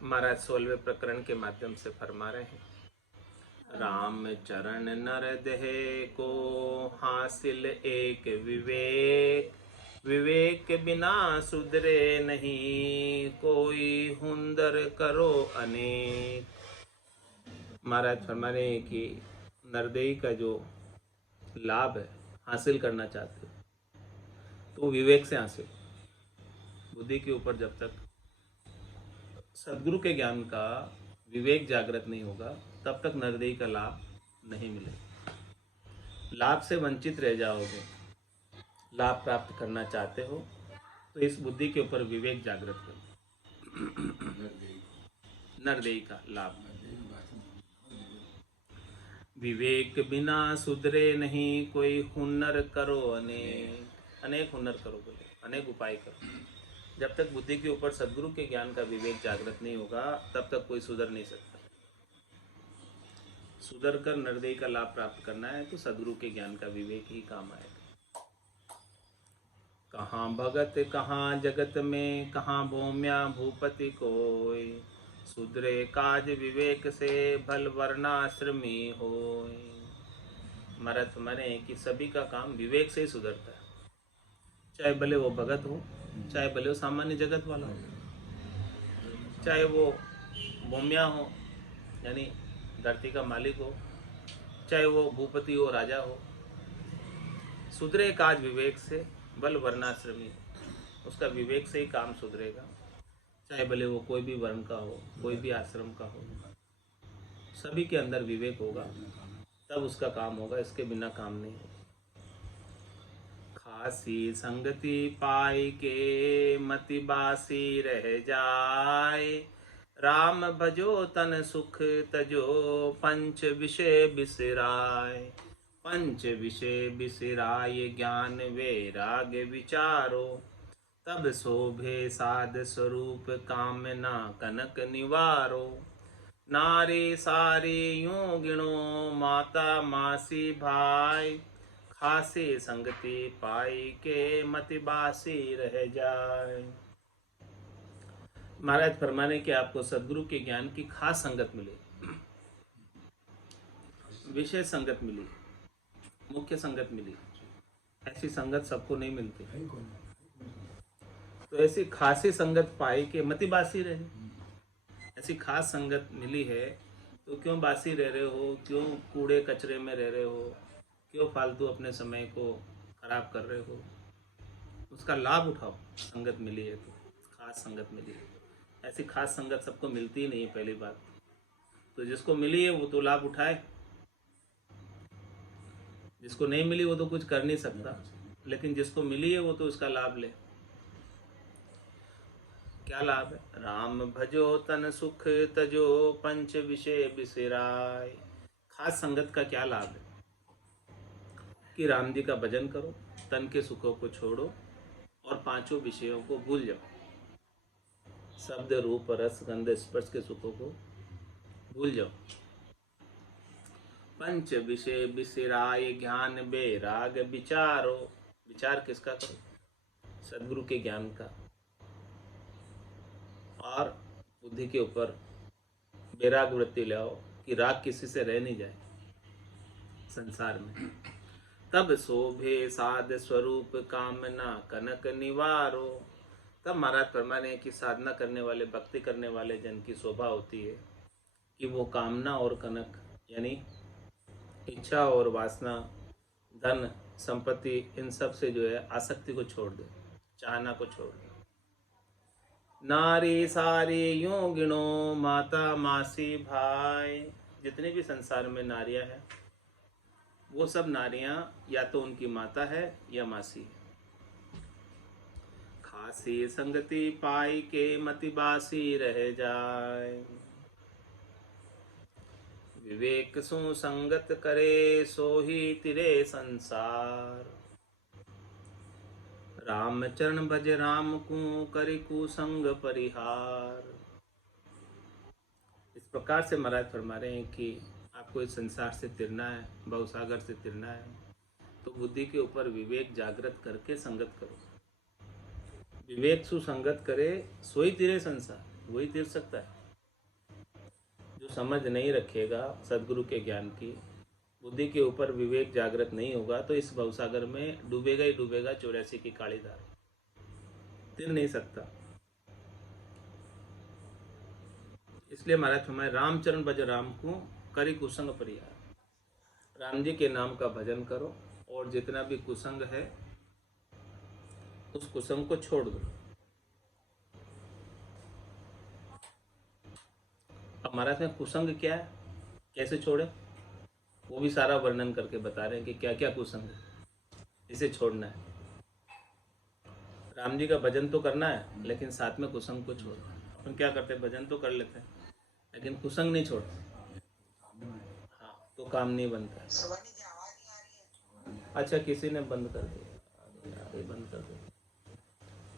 महाराज 16वें प्रकरण के माध्यम से फरमा रहे हैं, राम चरण नर देह को हासिल एक विवेक, विवेक बिना सुधरे नहीं कोई हुंदर करो अनेक। महाराज फरमा रहे हैं कि नरदेही का जो लाभ है हासिल करना चाहते हो तो विवेक से हासिल। बुद्धि के ऊपर जब तक सदगुरु के ज्ञान का विवेक जागृत नहीं होगा तब तक नरदेही का लाभ नहीं मिलेगा। लाभ से वंचित रह जाओगे। लाभ प्राप्त करना चाहते हो तो इस बुद्धि के ऊपर विवेक जागृत करो। नरदेही का लाभ, विवेक बिना सुधरे नहीं कोई हुनर करो अनेक। अनेक हुनर करो बोले, अनेक उपाय करो। जब तक बुद्धि के ऊपर सदगुरु के ज्ञान का विवेक जागृत नहीं होगा तब तक कोई सुधर नहीं सकता। सुधर कर नरदेही का लाभ प्राप्त करना है तो सदगुरु के ज्ञान का विवेक ही काम आएगा। कहाँ भगत कहाँ जगत में, कहाँ भूम्या भूपति कोय, सुधरे काज विवेक से भल वर्णाश्रमी होय। मरत मरे कि सभी का काम विवेक से ही सुधरता है, चाहे भले वो भगत हो, चाहे भले वो सामान्य जगत वाला हो, चाहे वो भूम्या हो यानी धरती का मालिक हो, चाहे वो भूपति हो, राजा हो। सुधरे काज विवेक से बल वर्णाश्रमी, उसका विवेक से ही काम सुधरेगा, चाहे भले वो कोई भी वर्ण का हो, कोई भी आश्रम का हो। सभी के अंदर विवेक होगा तब उसका काम होगा, इसके बिना काम नहीं होगा। खासी संगति पाई के मति बासी रह जाए, राम भजो तन सुख तजो पंच विषय बिसराय। पंच विषय बिसराय ज्ञान वैराग्य विचारो, तब शोभे साध स्वरूप कामना कनक निवारो। नारे सारे यूं गिणो माता मासी भाई, खासे संगति पाई के मति बासी रह जाए। महाराज फरमाने कि आपको सदगुरु के ज्ञान की खास संगत मिले, विशेष संगत मिली, मुख्य संगत मिली। ऐसी संगत सबको नहीं मिलती। तो ऐसी खासी संगत पाई के मति बासी रहे। ऐसी खास संगत मिली है तो क्यों बासी रह रहे हो, क्यों कूड़े कचरे में रह रहे हो, क्यों फालतू अपने समय को खराब कर रहे हो। उसका लाभ उठाओ। संगत मिली है तो, खास संगत मिली है। ऐसी खास संगत सबको मिलती ही नहीं है पहली बात। तो जिसको मिली है वो तो लाभ उठाए, जिसको नहीं मिली वो तो कुछ कर नहीं सकता, लेकिन जिसको मिली है वो तो उसका लाभ ले। क्या लाभ है? राम भजो तन सुख तजो पंच विषय बिसराय। खास संगत का क्या लाभ है कि राम जी का भजन करो, तन के सुखों को छोड़ो और पांचों विषयों को भूल जाओ। शब्द रूप रस गंध स्पर्श के सुखों को भूल जाओ। पंच विषय बिसराय ज्ञान वैराग विचारो। विचार किसका करो? सदगुरु के ज्ञान का। और बुद्धि के ऊपर वैराग वृत्ति लाओ कि राग किसी से रह नहीं जाए संसार में। तब शोभे साध स्वरूप कामना कनक निवारो। तब महाराज फरमा रहे हैं कि साधना करने वाले, भक्ति करने वाले जन की शोभा होती है कि वो कामना और कनक यानी इच्छा और वासना, धन संपत्ति, इन सब से जो है आसक्ति को छोड़ दे, चाहना को छोड़ दे। नारी सारी यूं गिनो माता मासी भाई। जितनी भी संसार में नारियां हैं वो सब नारियां या तो उनकी माता है या मासी है। खासी संगति पाई के मति बासी रह जाए, विवेक सुसंगत करे सो ही तिरे संसार। राम चरण भज राम को करि कुसंग परिहार। इस प्रकार से महाराज फरमा रहे हैं कि आपको इस संसार से तिरना है, भवसागर से तिरना है तो बुद्धि के ऊपर विवेक जागृत करके संगत करो। विवेक सुसंगत करे सोई तिरे संसार, वही तिर सकता है। जो समझ नहीं रखेगा सदगुरु के ज्ञान की, बुद्धि के ऊपर विवेक जागृत नहीं होगा, तो इस भवसागर में डूबेगा ही डूबेगा 84 की काली धार, तिर नहीं सकता। इसलिए महाराज फरमाए रामचरण भज राम को करी कुसंग परिहार। राम जी के नाम का भजन करो और जितना भी कुसंग है उस कुसंग को छोड़ दो। अब महाराज में कुसंग क्या है, कैसे छोड़े, वो भी सारा वर्णन करके बता रहे हैं कि क्या क्या कुसंग है, इसे छोड़ना है। राम जी का भजन तो करना है लेकिन साथ में कुसंग को छोड़ना है। अपन क्या करते हैं, भजन तो कर लेते हैं लेकिन कुसंग नहीं छोड़ते, हाँ तो काम नहीं बनता है। अच्छा किसी ने बंद कर दिया, अरे बंद कर दिया,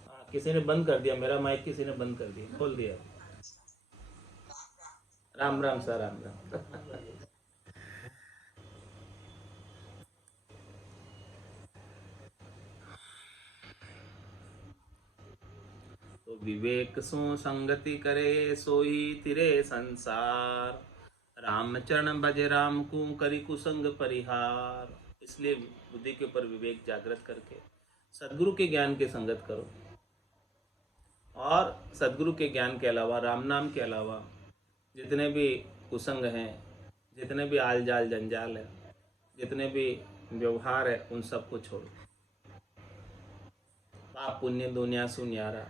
हाँ किसी ने बंद कर दिया, मेरा माइक किसी ने बंद कर दिया, खोल दिया। राम राम सर, राम राम। तो विवेक सो संगति करे सोई तिरे संसार, रामचरण भज राम को करी कुसंग परिहार। इसलिए बुद्धि के ऊपर विवेक जागृत करके सदगुरु के ज्ञान के संगत करो, और सदगुरु के ज्ञान के अलावा, राम नाम के अलावा जितने भी कुसंग हैं, जितने भी आल जाल जंजाल है, जितने भी व्यवहार है, उन सबको छोड़ो। पाप पुण्य दुनिया सु न्यारा,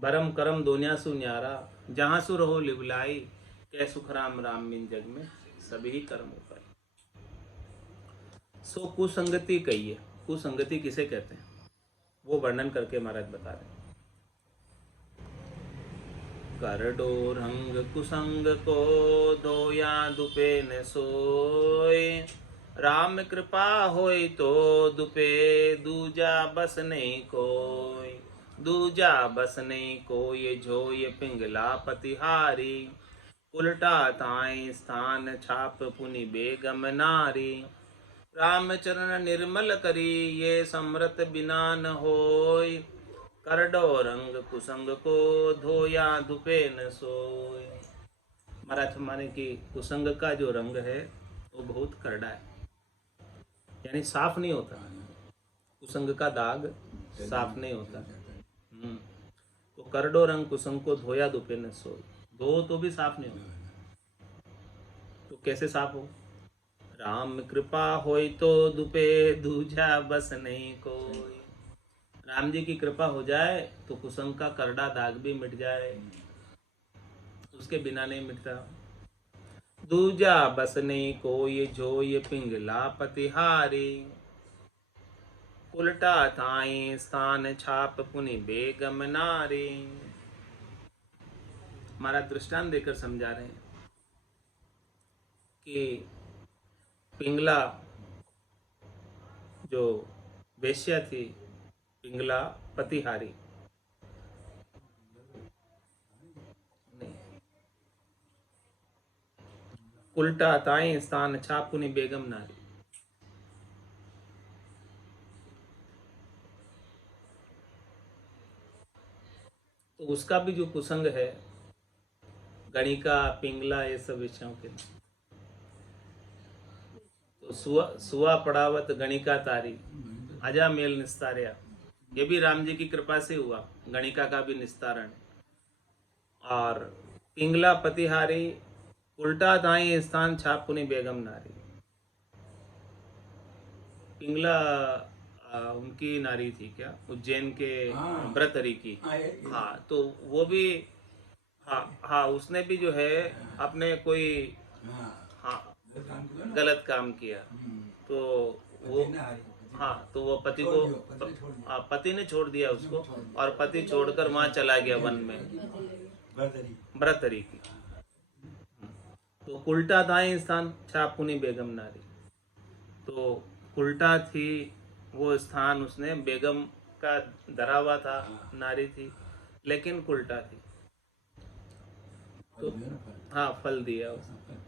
बरम करम दुनिया सु न्यारा, जहाँ सु रहो लिवलाई, कै सुख राम राम बिन जग में सभी कर्म उपाय। सो कुसंगति कहिए, कुसंगति किसे कहते हैं वो वर्णन करके महाराज बता रहे हैं। कर डो रंग कुसंग को दोया दुपे न सोय, राम कृपा होय तो दुपे दूजा बस नहीं कोय, दूजा बस नहीं कोय जोय पिंगला पतिहारी, उल्टा ताई स्थान छाप पुनि बेगम नारी, रामचरण निर्मल करी ये समृत बिना न होय, कर डो रंग कुसंग को धोया धुपे न सोय। महाराज माने कि कुसंग का जो रंग है वो बहुत करड़ा है, यानी साफ नहीं होता, कुसंग का दाग साफ नहीं होता। तो करडो रंग कुसंग को धोया धुपे न सोय, धो तो भी साफ नहीं होता, तो कैसे साफ हो। राम कृपा होय तो दुपे दूजा बस नहीं कोई, राम जी की कृपा हो जाए तो कुसंग का करड़ा दाग भी मिट जाए, उसके बिना नहीं मिटता। दूजा बस नहीं कोई जो ये पिंगला पतिहारी, उल्टा थाई स्थान छाप पुनि बेगम नारी। हमारा दृष्टांत देकर समझा रहे हैं कि पिंगला जो वेश्या थी, पिंगला पतिहारी नहीं, उल्टा ताई स्थान छापुनी बेगम नारी। तो उसका भी जो कुसंग है, गणिका पिंगला ये सब विषयों के, तो सुआ पड़ावत गणिका तारी, आजा मेल निस्तारिया, ये भी राम जी की कृपा से हुआ, गणिका का भी निस्तारण। और पिंगला पतिहारी, उल्टा दाई स्थान छाप पुनी बेगम नारी। पिंगला उनकी नारी थी क्या, उज्जैन के व्रतहरि की, हाँ तो वो भी, हाँ उसने भी जो है अपने कोई हाँ गलत काम किया, तो वो हाँ तो वो पति को, पति ने छोड़ दिया उसको, और पति छोड़कर वहां चला गया वन में, व्रतहरि की। तो उल्टा दाएं स्थान छापुनी बेगम नारी, तो उल्टा थी वो स्थान, उसने बेगम का धरा हुआ था, नारी थी लेकिन उल्टा थी, तो हाँ फल दिया उसने।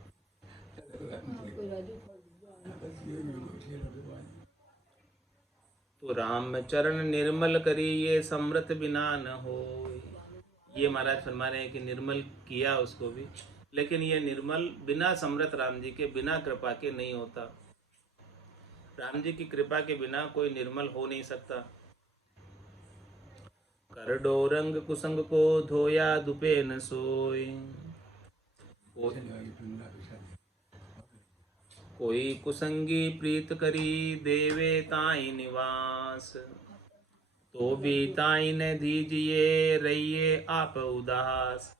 तो राम चरण निर्मल करी ये समृत बिना न हो, ये महाराज फरमा रहे हैं कि निर्मल किया उसको भी, लेकिन ये निर्मल बिना समर्थ राम जी के, बिना कृपा के नहीं होता। राम जी की कृपा के बिना कोई निर्मल हो नहीं सकता। कर डोरंग कुसंग को धोया दुपे न सोय, कोई कुसंगी प्रीत करी देवे ताई निवास, तो भी ताई न दीजिए रहिए आप उदास,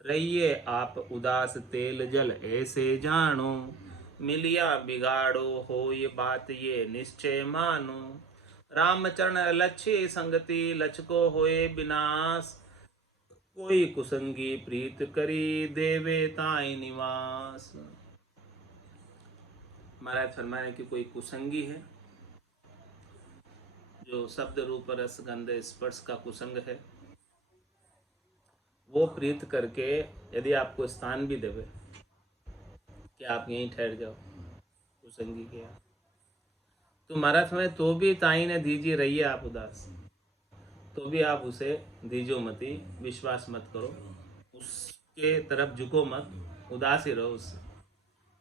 रहिए आप उदास तेल जल ऐसे जानो, मिलिया बिगाड़ो हो ये बात ये निश्चय मानो, रामचरण लक्ष्य संगति लचको होए विनाश, कोई कुसंगी प्रीत करी देवे ताई निवास। महाराज फरमाने की कोई कुसंगी है जो शब्द रूप रस गंध स्पर्श का कुसंग है, वो प्रीत करके यदि आपको स्थान भी देवे कि आप यहीं ठहर जाओ कुसंगी के यहाँ, तो महाराज में तो भी ताई ने दीजिए रहिए आप उदास, तो भी आप उसे दीजो मती, विश्वास मत करो, उसके तरफ झुको मत, उदास ही रहो,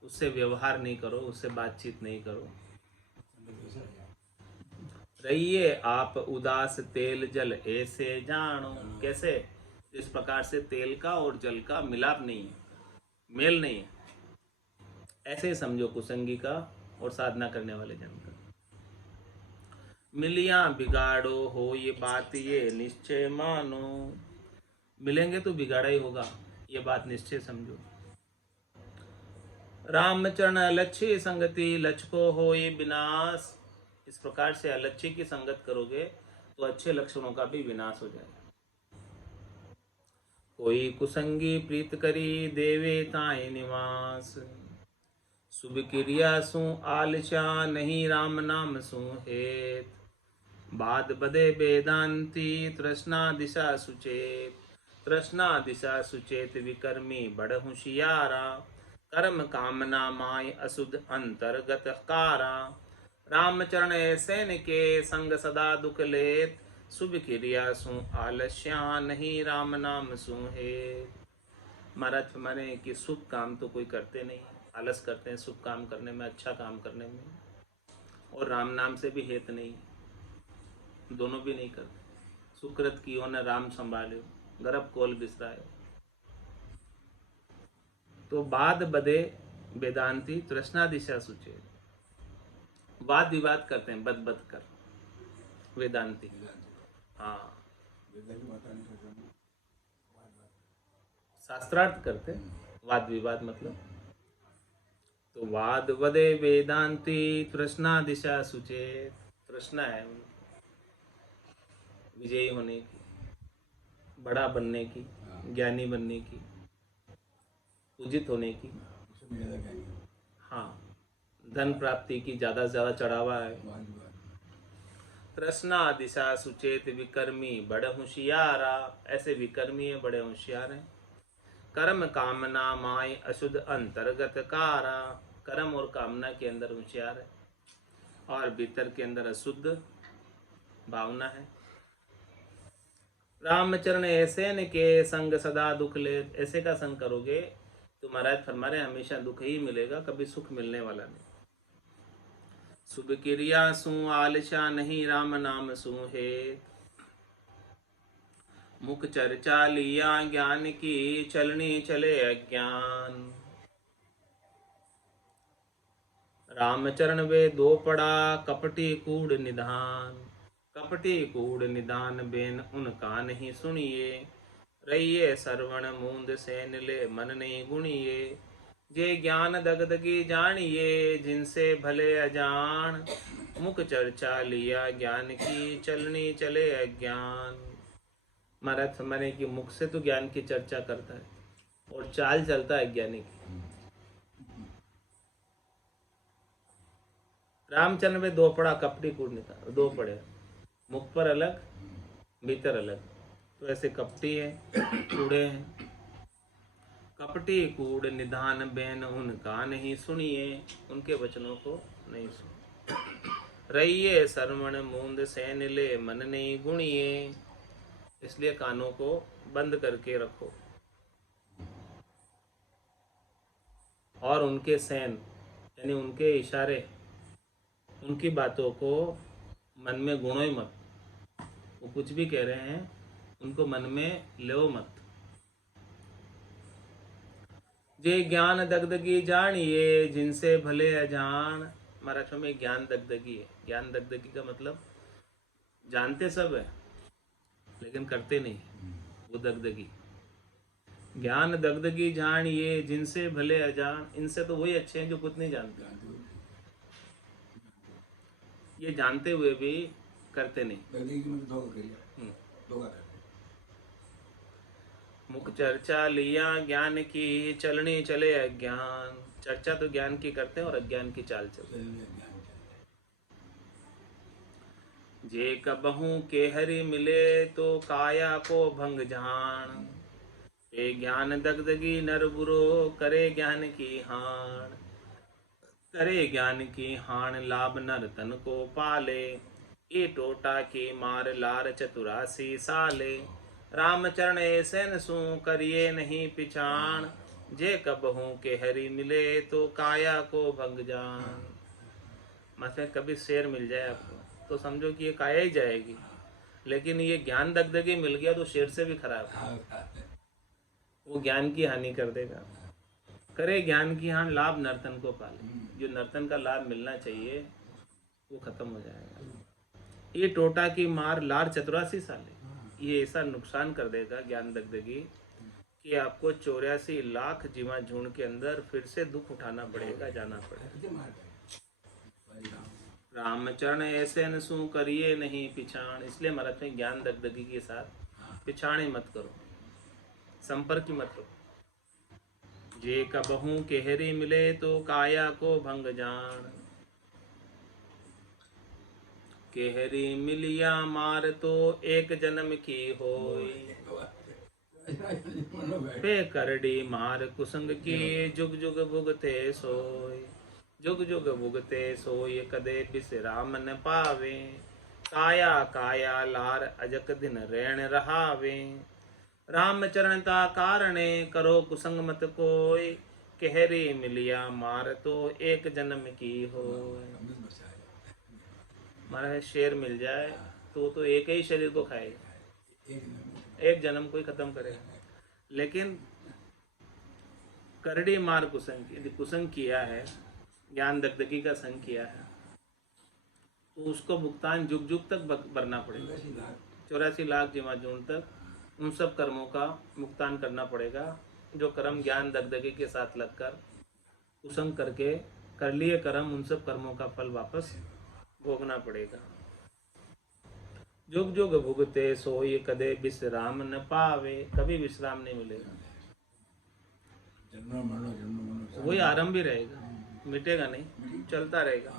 उससे व्यवहार नहीं करो, उससे बातचीत नहीं करो। रहिए आप उदास तेल जल ऐसे जानो, कैसे? जिस प्रकार से तेल का और जल का मिलाप नहीं है, मेल नहीं है, ऐसे ही समझो कुसंगी का और साधना करने वाले जन का। मिलिया बिगाड़ो हो ये बात ये निश्चय मानो, मिलेंगे तो बिगाड़ा ही होगा, ये बात निश्चय समझो। रामचरण अलच्छी संगति लचको हो ये विनाश, इस प्रकार से अलच्छी की संगत करोगे तो अच्छे लक्षणों का भी विनाश हो जाएगा। कोई कुसंगी प्रीत करी देवे ताए निवास, शुभ क्रिया सु आलचा नहीं राम नाम सु हेत, बाद बदे वेदांती तृष्णा दिशा सुचेत, तृष्णा दिशा सुचेत विकर्मी बड़ होशियारा, कर्म कामना माय असुध अंतर्गत कारा, रामचरण सैन के संग सदा दुख लेत, शुभ क्रिया सु आलस्या नहीं राम नाम सु हेत। महाराज माने कि शुभ काम तो कोई करते नहीं, आलस करते हैं शुभ काम करने में, अच्छा काम करने में, और राम नाम से भी हेत नहीं, दोनों भी नहीं करते। सुकृत कियो न राम संभाल्यो, गर्भ कोल बिसरायो। तो बाद बदे वेदांती तृष्णा दिशा सुचे, वाद विवाद करते हैं बद बद कर वेदांती। हाँ, शास्त्रार्थ करते वाद विवाद मतलब। तो वाद वदे वेदांती तृष्णा दिशा सुचेत, तृष्णा है विजयी होने की, बड़ा बनने की, ज्ञानी बनने की, पूजित होने की, हाँ, धन प्राप्ति की ज्यादा से ज्यादा चढ़ावा है। तृष्णा दिशा सुचेत विकर्मी बड़े होशियारा, ऐसे विकर्मी है, बड़े होशियार हैं। कर्म कामना माय अशुद्ध अंतर्गत कारा, कर्म और कामना के अंदर होशियार है और भीतर के अंदर अशुद्ध भावना है। रामचरण ऐसे न के संग सदा दुख ले, ऐसे का संग करोगे तो महाराज फरमा रहे हमेशा दुख ही मिलेगा, कभी सुख मिलने वाला नहीं। शुभ क्रिया सु आलसा नहीं राम नाम सु हेत, मुख चर्चा लिया ज्ञान की चलनी चले अज्ञान, रामचरण वे दो पड़ा कपटी कूड़ निधान, कपटी कूड़ निदान बेन उनका नहीं सुनिए, रहिए सरवण मूंद सेन ले मन नहीं गुणिए, जे ज्ञान दगदगी जानिए जिनसे भले अजान, मुख चर्चा लिया ज्ञान की चलनी चले अज्ञान। महाराज माने कि मुख से तो ज्ञान की चर्चा करता है और चाल चलता है ज्ञानी की। रामचंद्र में दो पड़ा कपटी कूड़ निकाल, दो पड़े, मुख पर अलग भीतर अलग, तो ऐसे कपटी है, कूड़े हैं। कपटी कूड़ निधान बेन उनका नहीं सुनिए, उनके वचनों को नहीं सुनिए, रहिए सरवण मूंद सैन ले मन नहीं गुणिए, इसलिए कानों को बंद करके रखो। और उनके सैन यानी उनके इशारे, उनकी बातों को मन में गुणो ही मत। वो कुछ भी कह रहे हैं उनको मन में लो मत। जे ज्ञान दगदगी जानिए जिनसे भले अजान। महाराष्ट्र में ज्ञान दगदगी है। ज्ञान दगदगी का मतलब जानते सब है लेकिन करते नहीं, वो दगदगी। ज्ञान दगदगी जानिए जिनसे भले अजान। इनसे तो वही अच्छे हैं जो कुछ नहीं जानते, ये जानते हुए भी करते नहीं। मुख चर्चा लिया ज्ञान की चलनी चले अज्ञान। चर्चा तो ज्ञान की करते हैं और अज्ञान की चाल चलते हैं। जे कबहू के हरि मिले तो काया को भंग जान। ए ज्ञान दगदगी नर बुरो करे ज्ञान की हान। करे ज्ञान की हान लाभ नर तन को पाले। ए टोटा की मार लार चतुरासी साले। रामचरण ऐसन सु करिए नहीं पिछाण। जे कबहू के हरि मिले तो काया को भंग जान। मतलब कभी शेर मिल जाए आपको तो समझो कि ये काया ही जाएगी, लेकिन ये ज्ञान दगदगी मिल गया तो शेर से भी खराब है, वो ज्ञान की हानि कर देगा। करे ज्ञान की हानि लाभ नर्तन को पाले। जो नर्तन का लाभ मिलना चाहिए वो खत्म हो जाएगा। ये टोटा की मार लार चतुरासी साले। ये ऐसा नुकसान कर देगा ज्ञान दगदगी कि आपको 84 लाख जीवा झुंड के अंदर फिर से दुख उठाना पड़ेगा, जाना पड़ेगा। रामचरण ऐसे नसु करिए नहीं पिछाण। इसलिए महाराज में ज्ञान दगदगी के साथ पिछाणे मत करो, संपर्क ही मत करो। जे कबहू केहरी मिले तो काया को भंग जान। केहरी मिलिया मार तो एक जन्म की होई। पे करडी मार कुसंग की जुग जुग भुगते सोई। जुग जुग भुगते सोई कदे बिसराम न पावे। काया काया लार अजक दिन रैण रहावे। राम चरण का कारणे करो कुसंग मत कोई। केहरी मिलिया मार तो एक जन्म की हो। हमारा शेर मिल जाए तो एक ही शरीर को खाएगा, एक जन्म को ही खत्म करेगा। लेकिन करड़ी मार कुसंग, यदि कुसंग किया है, ज्ञान दगदगी का संग किया है, तो उसको भुगतान जुग जुग तक भरना पड़ेगा। 84 लाख जीवा जून तक उन सब कर्मों का भुगतान करना पड़ेगा जो कर्म ज्ञान दगदगी के साथ लगकर कुसंग करके कर लिए कर्म, उन सब कर्मों का फल वापस भोगना पड़ेगा। जुग जुग भुगते सोई कदे विश्राम न पावे। कभी विश्राम नहीं मिलेगा, वही आरंभ ही रहेगा, मिटेगा नहीं, चलता रहेगा।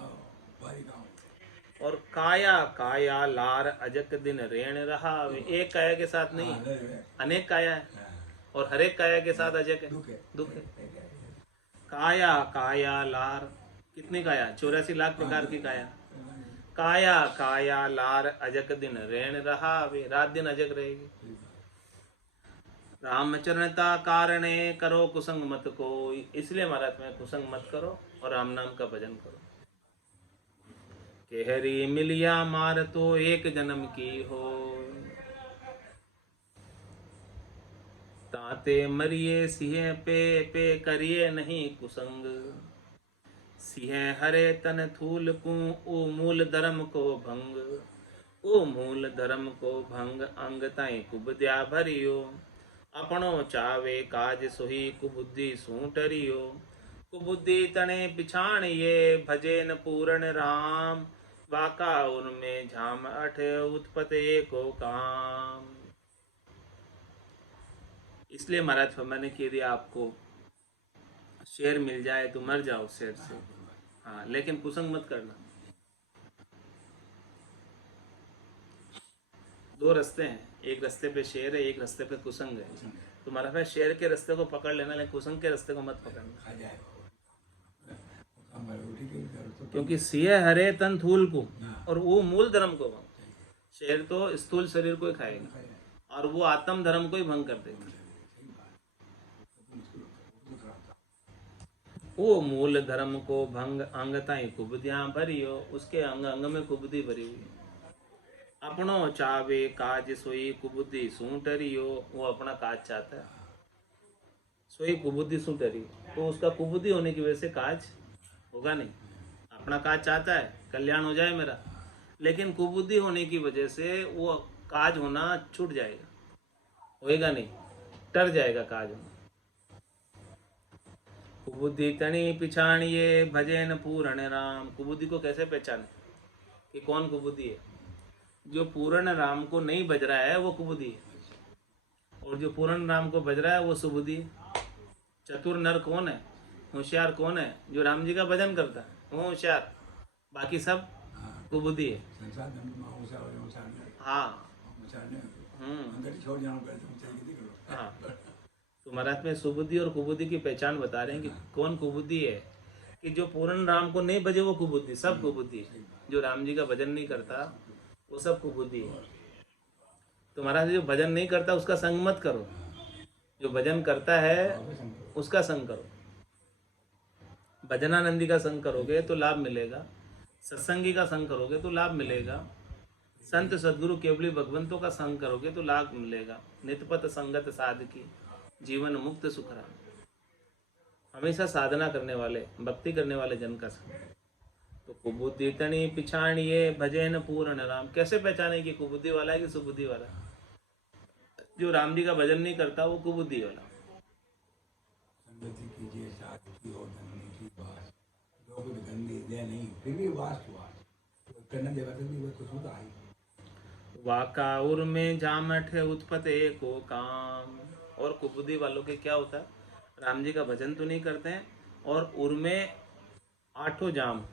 और काया काया लार अजक दिन रेण रहावे। एक काया के साथ नहीं, अनेक काया है और हर एक काया के साथ अजक है, दुख है। काया काया लार, कितनी काया? 84 लाख प्रकार की काया। काया काया लार अजक दिन रेण रहावे। रात दिन अजक रहेगी। रामचरणता कारणे करो कुसंग मत कोई। इसलिए महाराज में कुसंग मत करो और राम नाम का भजन करो। केहरी मिलिया मार तो एक जन्म की हो। ताते मरिए सिंह पे करिए नहीं कुसंग। सिंह हरे तन थूल को ओ मूल धर्म को भंग। ओ मूल धर्म को भंग अंग ताई कुबद्या भरियो। अपनो चावे काज सोही कुबुद्धि सूटरियो। कुबुद्धि तने पिछाण ये भजे न पूर्ण राम। वाका उनमें झाम अठ उत्पते को काम। इसलिए महाराज फरमाने कि यदि आपको शेर मिल जाए तो मर जाओ शेर से, हाँ, लेकिन कुसंग मत करना। दो रास्ते हैं, एक रास्ते पे शेर है, एक रास्ते पे कुसंग है। तो महाराज शेर के रास्ते को पकड़ लेना, लेकिन कुसंग के रास्ते को मत पकड़ना। क्योंकि सिंह हरे तन थूल को और वो मूल धर्म को भंग। शेर तो स्थूल शरीर को ही खाएगा और वो आत्म धर्म को ही भंग कर देगा। वो मूल धर्म को भंग अंग ताई कुबुदियां भरी हो, उसके अंग अंग में कुबुदी भरी हुई है। अपनो चावे काज सोई कुबुदी सू टरी हो, वो अपना काज चाहता है, सोई कुबुदी सू टरी, तो उसका कुबुदी होने की वजह से काज होगा नहीं। अपना काज चाहता है कल्याण हो जाए मेरा, लेकिन कुबुद्धि होने की वजह से वो काज होना छूट जाएगा, होएगा नहीं, टर जाएगा काज होना। कुबुद्धि तनी पिछाणिए भजन पूर्ण राम। कुबुद्धि को कैसे पहचाने कि कौन कुबुद्धि है? जो पूर्ण राम को नहीं बज रहा है वो कुबुद्धि है, और जो पूर्ण राम को बज रहा है वो सुबुद्धि है। चतुर नर कौन है, होशियार कौन है? जो राम जी का भजन करता है वो होशियार, बाकी सब कुबुद्धि है। हाँ हाँ, तो महाराज में सुबुद्धि और कुबुद्धि की पहचान बता रहे हैं कि कौन कुबुद्धि है। कि जो पूर्ण राम को नहीं भजे वो कुबुद्धि, सब कुबुद्धि है। जो राम जी का भजन नहीं करता वो सब कुबुद्धि है। तो महाराज जो भजन नहीं करता उसका संग मत करो, जो भजन करता है उसका संग करो। भजनानंदी का संग करोगे तो लाभ मिलेगा, सत्संगी का संग करोगे तो लाभ मिलेगा, संत सदगुरु केवली भगवंतों का संग करोगे तो लाभ मिलेगा। नितपत संगत साधकी जीवन मुक्त सुखराम। हमेशा साधना करने वाले, भक्ति करने वाले जन का संग। तो कुबुद्धि तनी पिछाणिए भजन पूर्ण राम। कैसे पहचाने कि कुबुद्धि वाला है कि सुबुद्धि वाला? जो राम जी का भजन नहीं करता वो कुबुद्धि वाला। वाकाउर में जामठ उत्पत एको काम। और कुबुद्धि वालों के क्या होता है? राम जी का भजन तो नहीं करते हैं, और उर में आठों जाम,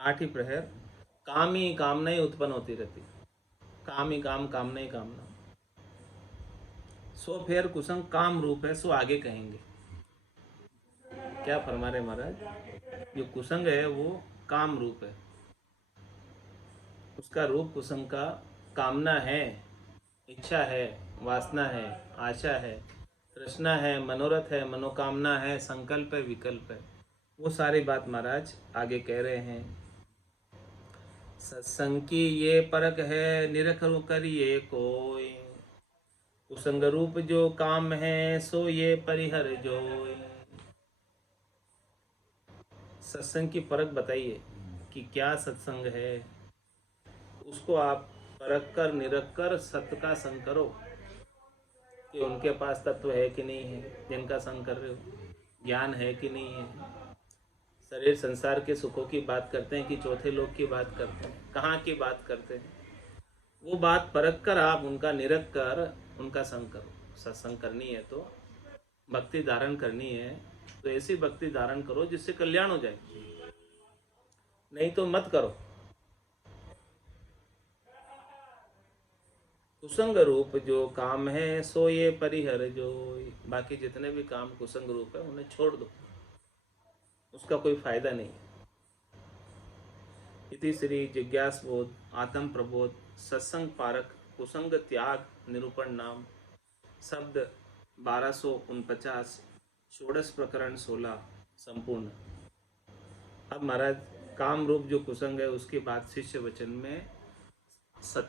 आठ ही प्रहर काम ही कामनाएं उत्पन्न होती रहती, काम ही काम, कामना ही कामना। सो फेर कुसंग काम रूप है, सो आगे कहेंगे। क्या फरमा रहे महाराज? जो कुसंग है वो काम रूप है, उसका रूप कुसंग का कामना है, इच्छा है, वासना है, आशा है, तृष्णा है, मनोरथ है, मनोकामना है, संकल्प है, विकल्प है। वो सारी बात महाराज आगे कह रहे हैं। सत्संग की ये परख है निरख करिए कोई, कुसंग रूप जो काम है सो ये परिहर जोय। सत्संग की परख बताइए कि क्या सत्संग है, उसको आप परख कर निरख कर सत्य का संग करो कि उनके पास तत्व है कि नहीं है, जिनका संग कर रहे हो, ज्ञान है कि नहीं है। शरीर संसार के सुखों की बात करते हैं कि चौथे लोक की बात करते हैं, कहाँ की बात करते हैं? वो बात परख कर आप उनका निरख कर उनका संग करो। सत्संग करनी है तो भक्ति धारण करनी है तो ऐसी भक्ति धारण करो जिससे कल्याण हो जाए, नहीं तो मत करो। कुसंग रूप जो काम है सो ये परिहर जो। बाकी जितने भी काम कुसंग रूप है उन्हें छोड़ दो, उसका कोई फायदा नहीं। इति श्री जिज्ञासबोध आत्म प्रबोध सत्संग पारक कुसंग त्याग निरूपण नाम शब्द 1249 षोडश प्रकरण 16 संपूर्ण। अब महाराज काम रूप जो कुसंग है उसके बाद शिष्य वचन में